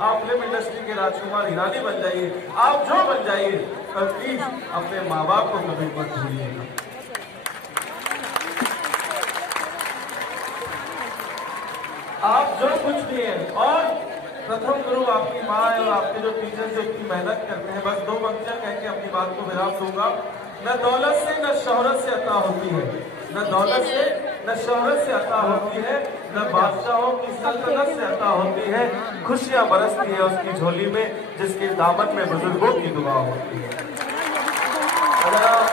आप film industry के राजकुमार हिरानी बन जाइए, आप जो बन जाइए, पर प्लीज अपने माँ बाप को कभी मत भूलिएगा। आप जो कुछ भी हैं, और प्रथम गुरु आपकी माँ है और आपके जो टीचर जो इतनी मेहनत करते हैं, बस दो पंक्तियां कह के अपनी बात को विराम दूंगा। न दौलत से न शोहरत से अता होती है, न दौलत से न शोहरत से अता होती है, न बादशाहों की सल्तनत से अता होती है, खुशियां बरसती है उसकी झोली में जिसके दामन में बुजुर्गों की दुआ होती है। अगर आप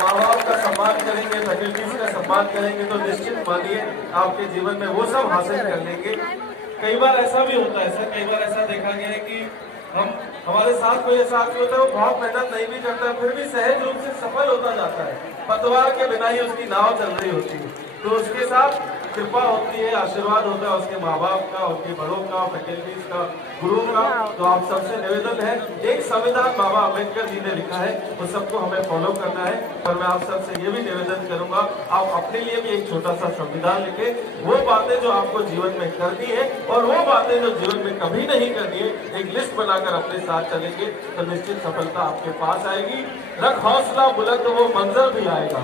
माँ बाप का सम्मान करेंगे, फैकल्टीज का सम्मान करेंगे, तो निश्चित मानिए आपके जीवन में वो सब हासिल कर लेंगे। कई बार ऐसा भी होता है सर, कई बार ऐसा देखा गया है कि हमारे साथ कोई ऐसा आदमी होता है, वो बहुत मेहनत नहीं भी करता है, फिर भी सहज रूप से सफल होता जाता है, पतवार के बिना ही उसकी नाव चल रही होती है। तो उसके साथ कृपा होती है, आशीर्वाद होता है उसके माँ बाप का, उसके बड़ों का, फैकल्टीज का, गुरुओं का। तो आप सबसे निवेदन है, एक संविधान बाबा अम्बेडकर जी ने लिखा है, वो सबको हमें फॉलो करना है। पर मैं आप सबसे ये भी निवेदन करूंगा, आप अपने लिए भी एक छोटा सा संविधान लिखें, वो बातें जो आपको जीवन में करनी है और वो बातें जो जीवन में कभी नहीं करनी है, एक लिस्ट बनाकर अपने साथ चलेंगे तो निश्चित सफलता आपके पास आएगी। रख हौसला बुलंद वो मंजर भी आएगा,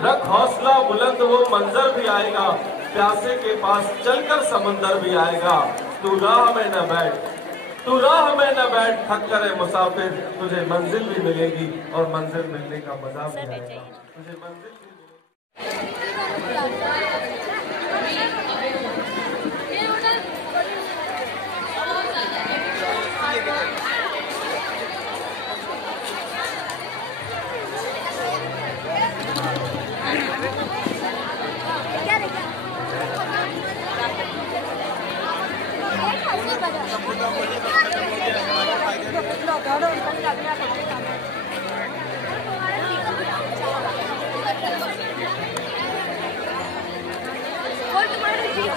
रख हौसला बुलंद वो मंजर भी आएगा, प्यासे के पास चलकर समंदर भी आएगा। तू राह में न बैठ, तू राह में न बैठ, थक करे मुसाफिर, तुझे मंजिल भी मिलेगी और मंजिल मिलने का मजा भी आएगा, तुझे मंजिल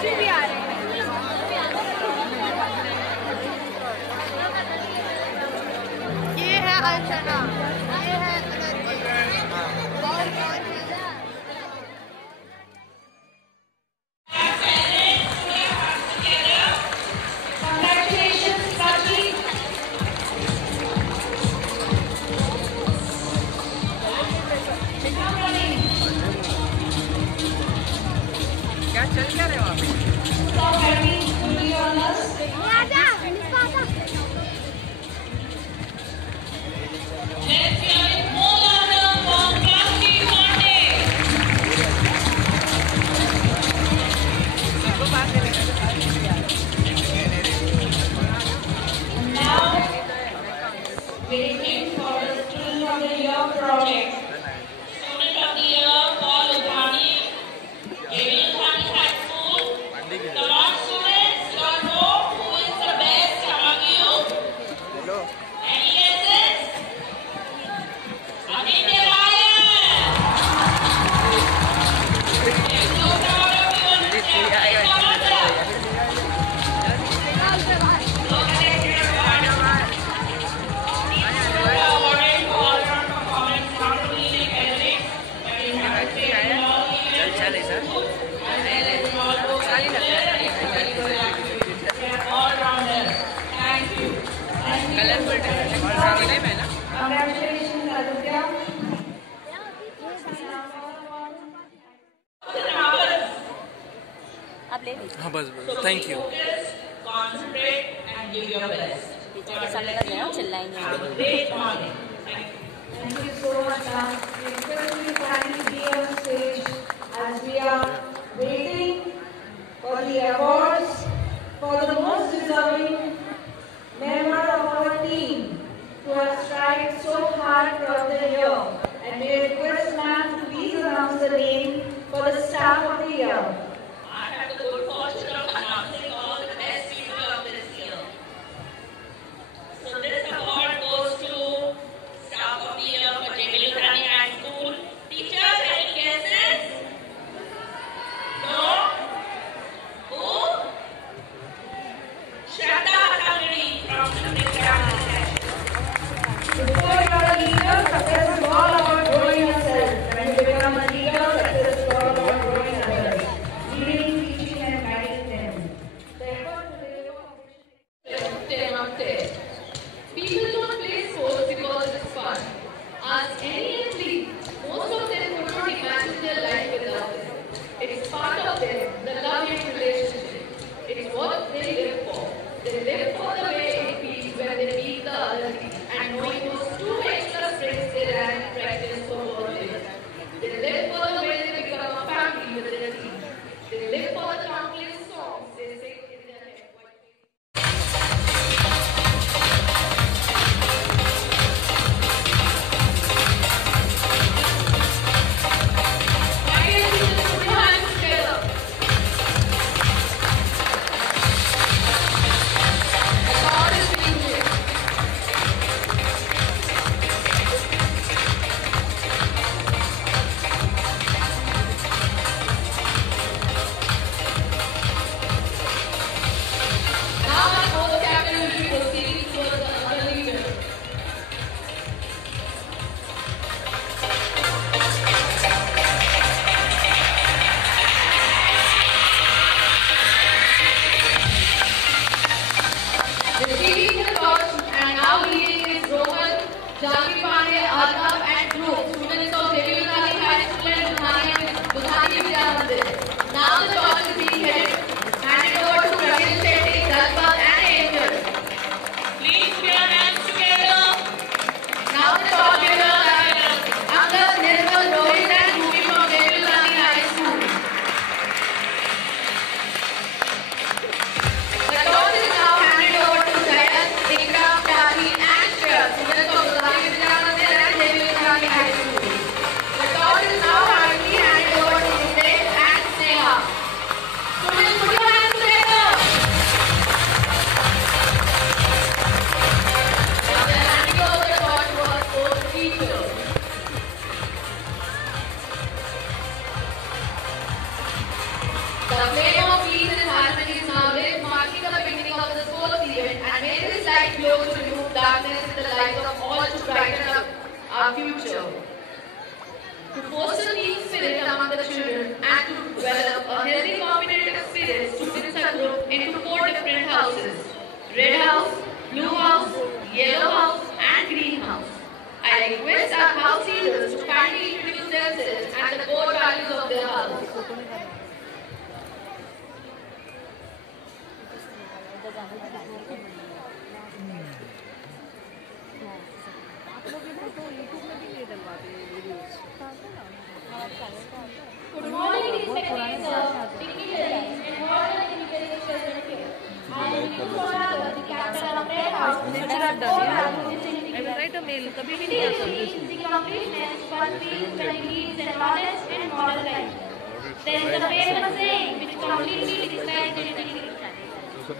भी भी आ रहे हैं। ये है अर्चना, ये है क्या चल क्या रहे हो आप? Waiting for the Student of the Year project. Student of the Year, Paul Udhani, Jamil Thani High School. Come on, students, you all know who is the best among you. Any guesses? Aditya Ryan. I'm so proud of you. Congratulations, Aditya. आप ले लीजिए। हाँ बस thank you. Concentrate and give your best. Teacher के सामने लग जाए, चिल्लाएंगे। Great morning. Thank you so much, ma'am. We especially kindly be on stage as we are waiting for the awards for the most deserving member of our team who have strived so hard throughout the year. And we request ma'am to please announce the name for the staff of the year. I have the good fortune of announcing all the best people of this year. So this award goes to staff of the year for Jamil Thani High School. Teachers, any guesses? No? Who? Jackie Pandey, Arnab and group, students of Devi Gandhi High School and Budhani Vidya Mandir. Now the torch is being handed over to Praveen Shetty, Dalpat and Angel. Please put your hands together. Now the torch bearers are Angad, Nirmal, Rohit and Ruby from Devi Gandhi High School. The torch is now handed over to Jayan, Ikram, Tari and Shreya, students of Budhani Vidya Mandir and Devi Gandhi High School. The torch is now handed over to Hitesh and Sneha. Students, put your hands together. After handing over the torch to our sports teacher. The flame of peace and harmony is now lit, marking the beginning of the sports event, and may this light glow to remove darkness in the lives of all to brighten up our future. To foster team spirit among the children and to develop a healthy competitive spirit, students are grouped into 4 different houses: red house, blue house, yellow house and green house. I request our house leaders to kindly introduce themselves and the core values of their house. Good morning, respected sir, dignitaries, and all the dignitaries present here. I am Nitu Sonakar, the captain of Red House. I will write a mail. कभी भी नहीं आता. Is the completeness, one piece, when leads an honest and moral life. There is a famous saying which completely describes integrity.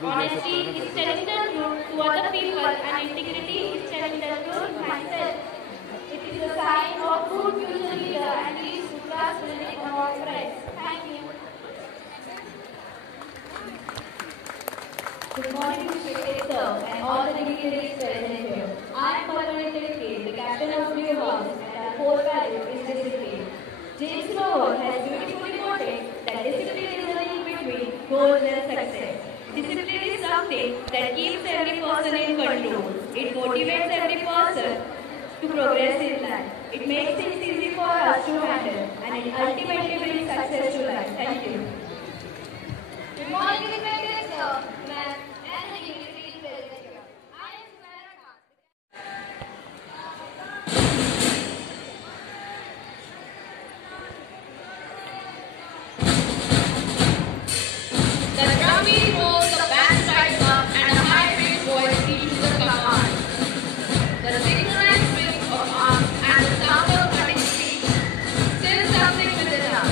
Honesty is telling the truth to other people, and integrity is telling the truth to myself. It is a sign of good future leader and leads to trust building among friends. Thank you. Good morning, respected sir, and all the dignitaries present here. I am Parveen Shetty, the captain of Blue House, and our core value is discipline. James Lower has beautifully quoted that discipline is the link between goals and success. Discipline is something that keeps every person in control. It motivates every person to progress in life. It makes things easy for us to handle, and it ultimately brings success to life. Thank you. Good morning, respected sir, ma'am, and the dignitaries present here. I am Svara Khan. The drum beat rolls, the band strikes up, and a high-pitched voice issues a command. The synchronized swing of arms and the sound of cutting feet still something within us.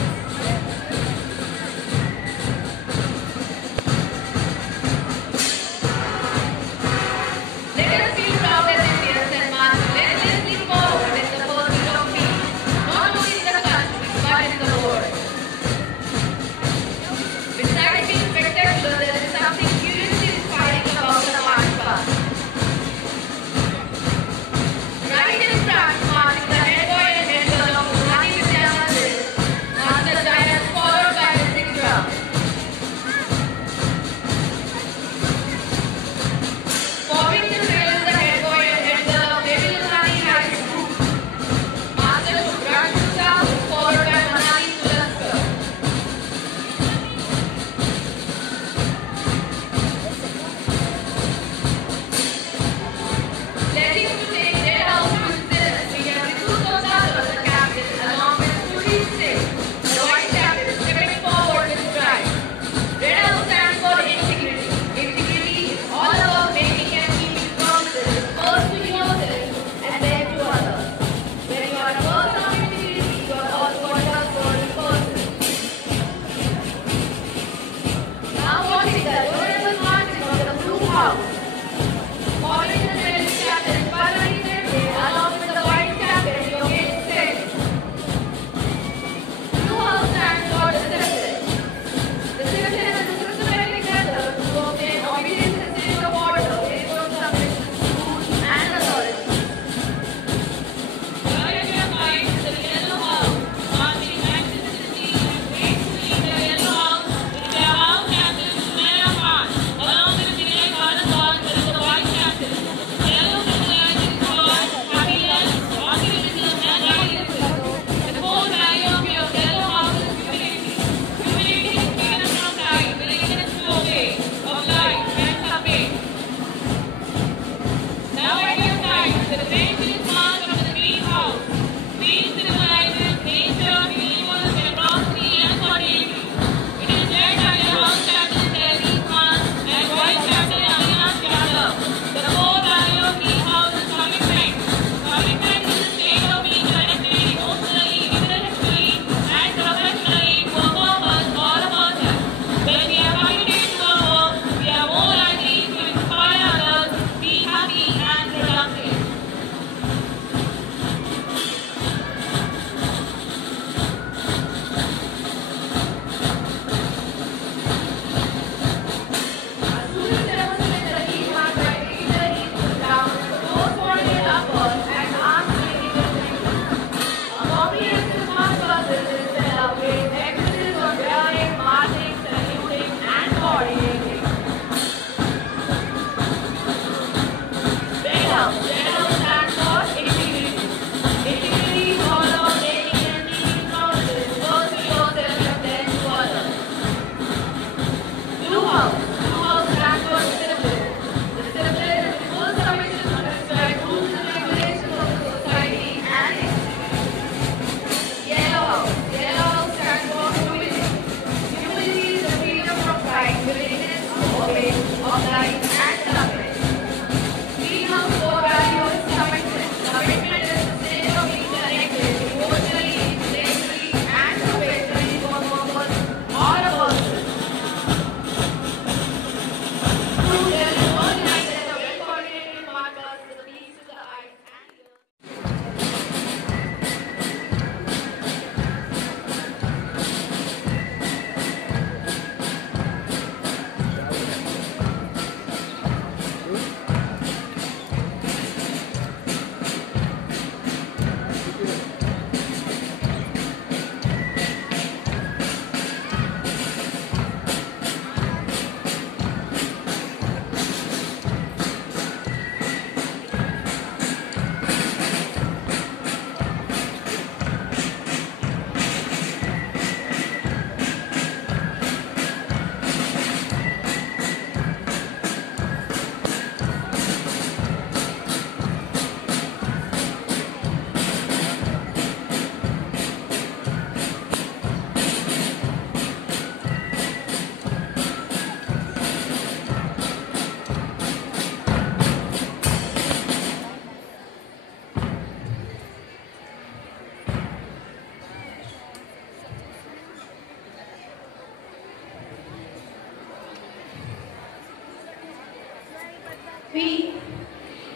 We,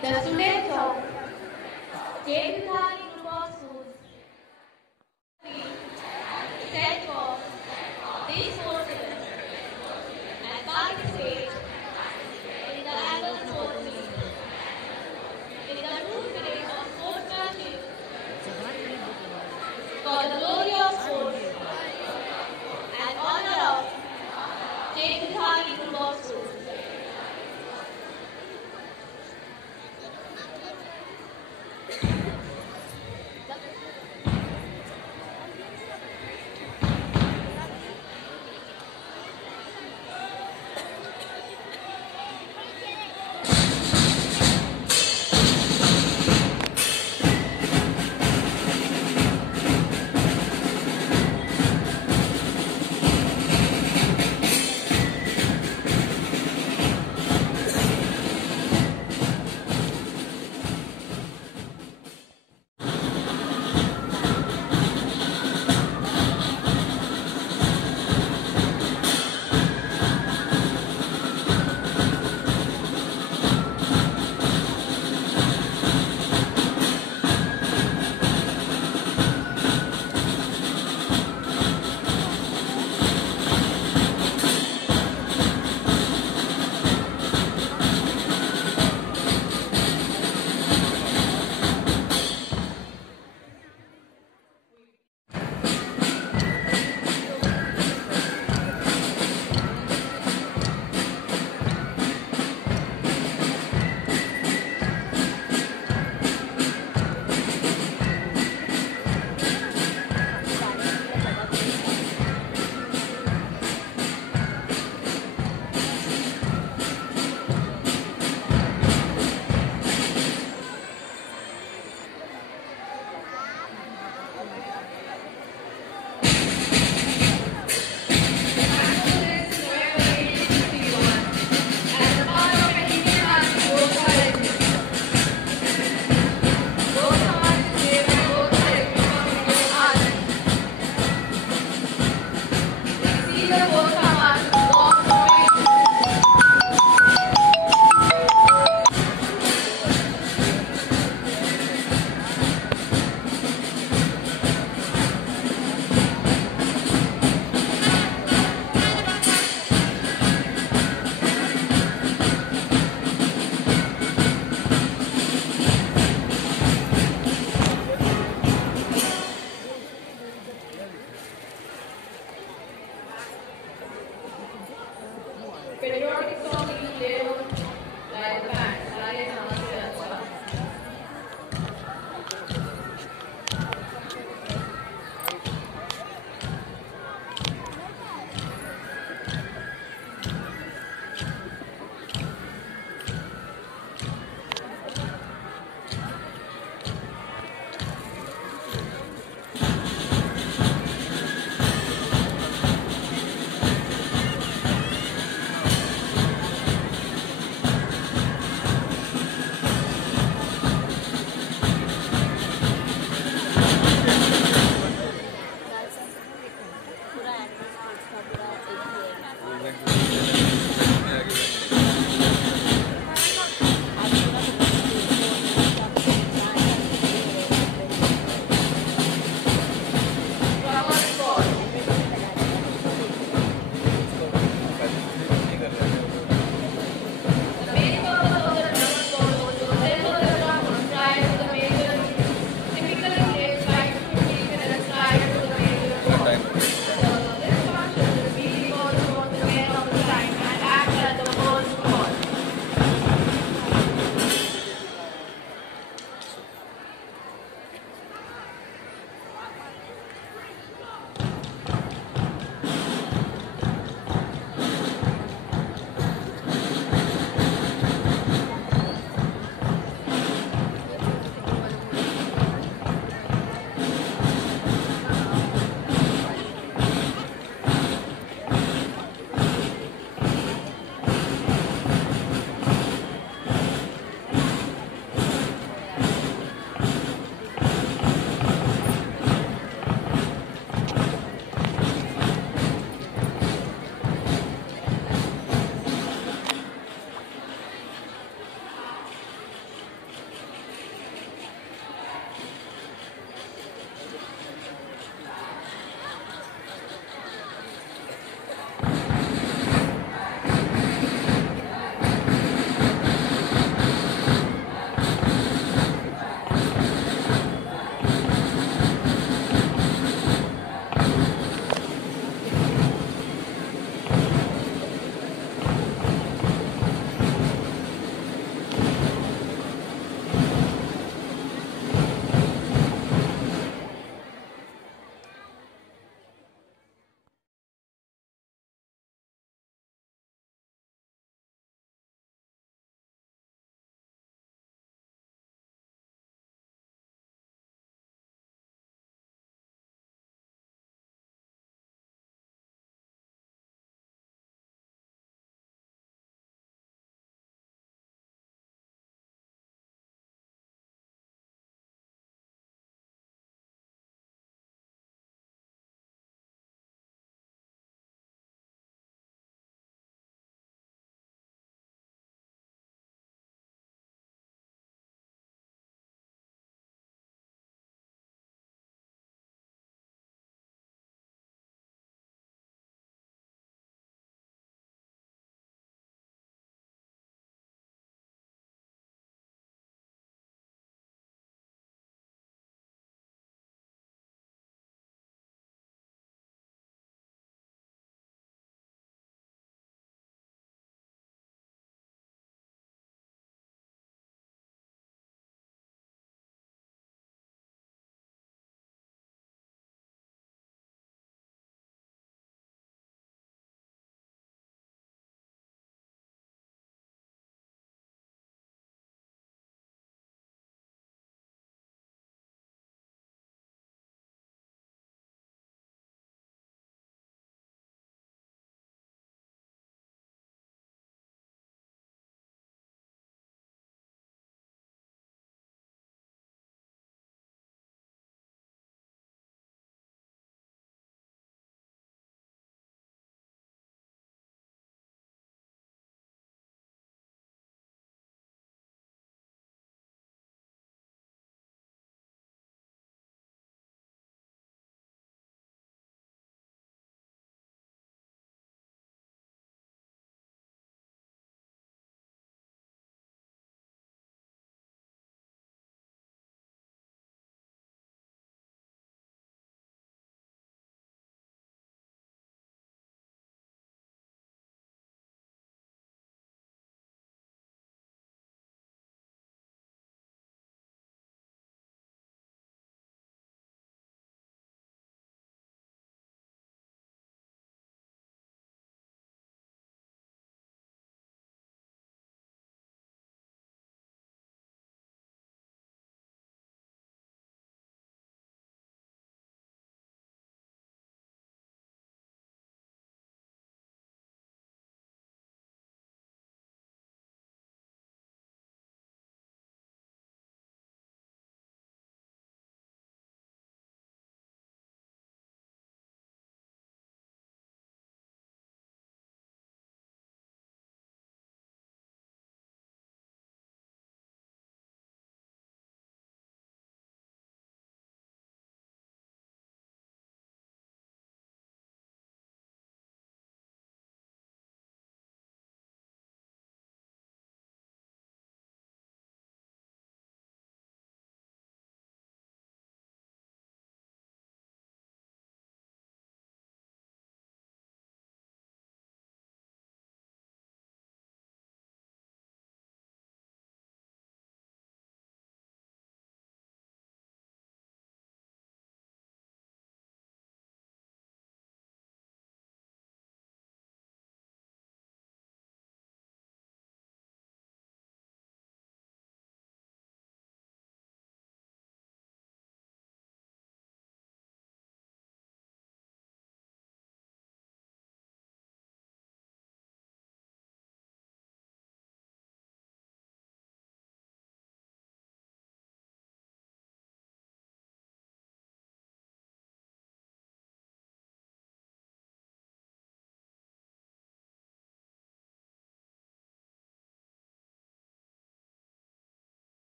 the students of James Valley Group of Schools, set for this sports event and participate in the annual sports meet. In the true spirit of sportsmanship, for the glory of sports and honor of James Valley Group of Schools.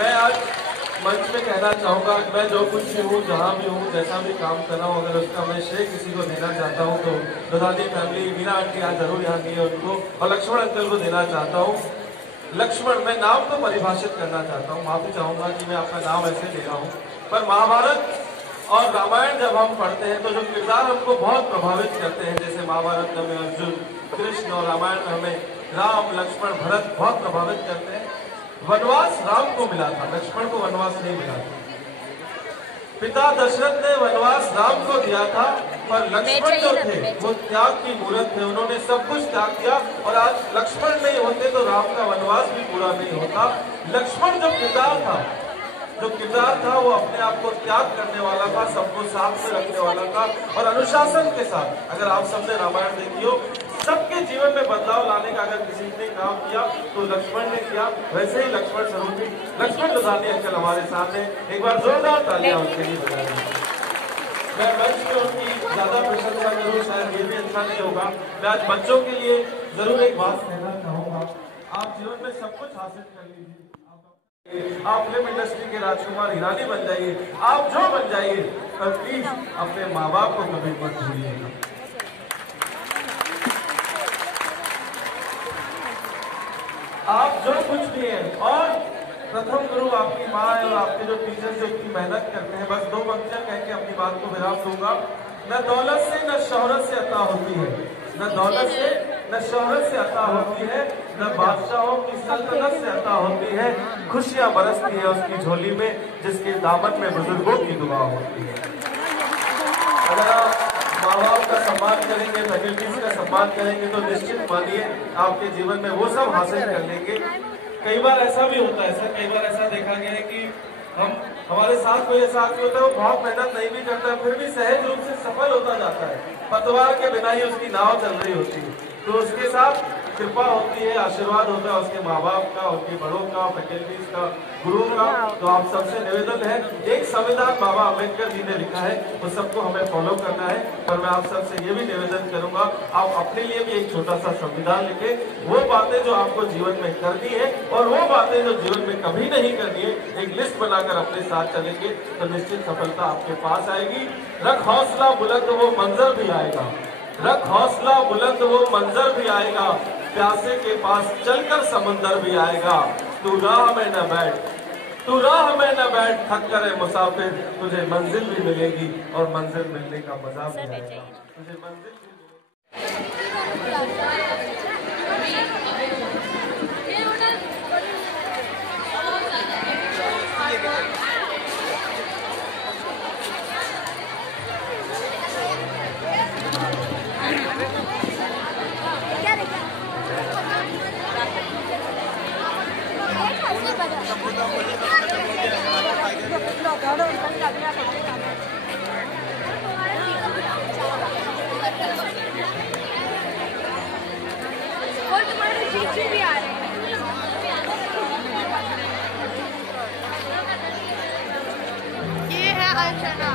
मैं आज मंच में कहना चाहूँगा, मैं जो कुछ भी हूँ, जहाँ भी हूँ, जैसा भी काम कर रहा हूँ, अगर उसका मैं श्रेय किसी को देना चाहता हूँ तो ददादी फैमिली, मीना आंटी आज जरूर यहाँ की है उनको, और लक्ष्मण अंकल को देना चाहता हूँ। लक्ष्मण, मैं नाम तो परिभाषित करना चाहता हूँ, माफी चाहूंगा कि मैं आपका नाम ऐसे ले रहा हूँ, पर महाभारत और रामायण जब हम पढ़ते हैं तो जो किरदार हमको बहुत प्रभावित करते हैं, जैसे महाभारत में अर्जुन, कृष्ण, और रामायण में हमें राम, लक्ष्मण, भरत बहुत प्रभावित करते हैं। वनवास राम को मिला था, लक्ष्मण को वनवास नहीं मिला था। पिता दशरथ ने वनवास राम को दिया था, पर लक्ष्मण जो थे वो त्याग की मूर्त थे, उन्होंने सब कुछ त्याग किया, और आज लक्ष्मण नहीं होते तो राम का वनवास भी पूरा नहीं होता। लक्ष्मण जो किरदार था वो अपने आप को त्याग करने वाला था, सबको साथ में रखने वाला था, और अनुशासन के साथ। अगर आप सबने रामायण देखी हो, सबके जीवन में बदलाव लाने का अगर किसी ने काम किया तो लक्ष्मण ने किया। वैसे ही लक्ष्मण स्वरूपी लक्ष्मण ददानी अंकल हमारे साथ हैं, एक बार जोरदार तालियां उनके लिए बजाएं। मैं मंच में उनकी ज्यादा प्रशंसा करूं शायद ये भी अच्छा नहीं होगा। मैं आज बच्चों के लिए जरूर एक बात कहना चाहूंगा, आप जीवन में सब कुछ हासिल कर लीजिए, आप फिल्म इंडस्ट्री के राजकुमार हिरानी बन जाइए, आप जो बन जाइए, पर प्लीज अपने माँ बाप को कभी मत भूलिएगा। आप जो कुछ भी हैं, और प्रथम गुरु आपकी माँ है और आपके जो टीचर जो इतनी मेहनत करते हैं। बस 2 पंक्तियां कह के अपनी बात को विराम दूंगा। न दौलत से न शोहरत से अता होती है, न दौलत से न शोहरत से अता होती है, न बादशाहों की सल्तनत से अता होती है। खुशियां बरसती है उसकी झोली में, जिसके दामन में बुजुर्गों की दुआ होती है। अगर आप माँ बाप का सम्मान करेंगे, फैकल्टीज का सम्मान करेंगे, तो निश्चित मानिए आपके जीवन में वो सब हासिल कर लेंगे। कई बार ऐसा भी होता है सर, कई बार ऐसा देखा गया है कि हमारे साथ कोई ऐसा आदमी होता है, वो बहुत मेहनत नहीं भी करता, फिर भी सहज रूप से सफल होता जाता है। पतवार के बिना ही उसकी नाव चल रही होती है, तो उसके साथ कृपा होती है, आशीर्वाद होता है उसके माँ बाप का, उसके बड़ों का, फैकल्टीज का, गुरुओं का। तो आप सबसे निवेदन है, एक संविधान बाबा अम्बेडकर जी ने लिखा है, वो सबको हमें फॉलो करना है। पर मैं आप सबसे ये भी निवेदन करूंगा, आप अपने लिए भी एक छोटा सा संविधान लिखें, वो बातें जो आपको जीवन में करनी है और वो बातें जो जीवन में कभी नहीं करनी है, एक लिस्ट बनाकर अपने साथ चलेंगे तो निश्चित सफलता आपके पास आएगी। रख हौसला बुलंद, वो मंजर भी आएगा। रख हौसला बुलंद, वो मंजर भी आएगा। प्यासे के पास चलकर समंदर भी आएगा। तू राह में न बैठ, तू राह में न बैठ, थक करे मुसाफिर, तुझे मंजिल भी मिलेगी और मंजिल मिलने का मजा भी आएगा। तुझे मंजिल भी और तुम्हारे जीजू भी आ रहे हैं। ये है अर्चना।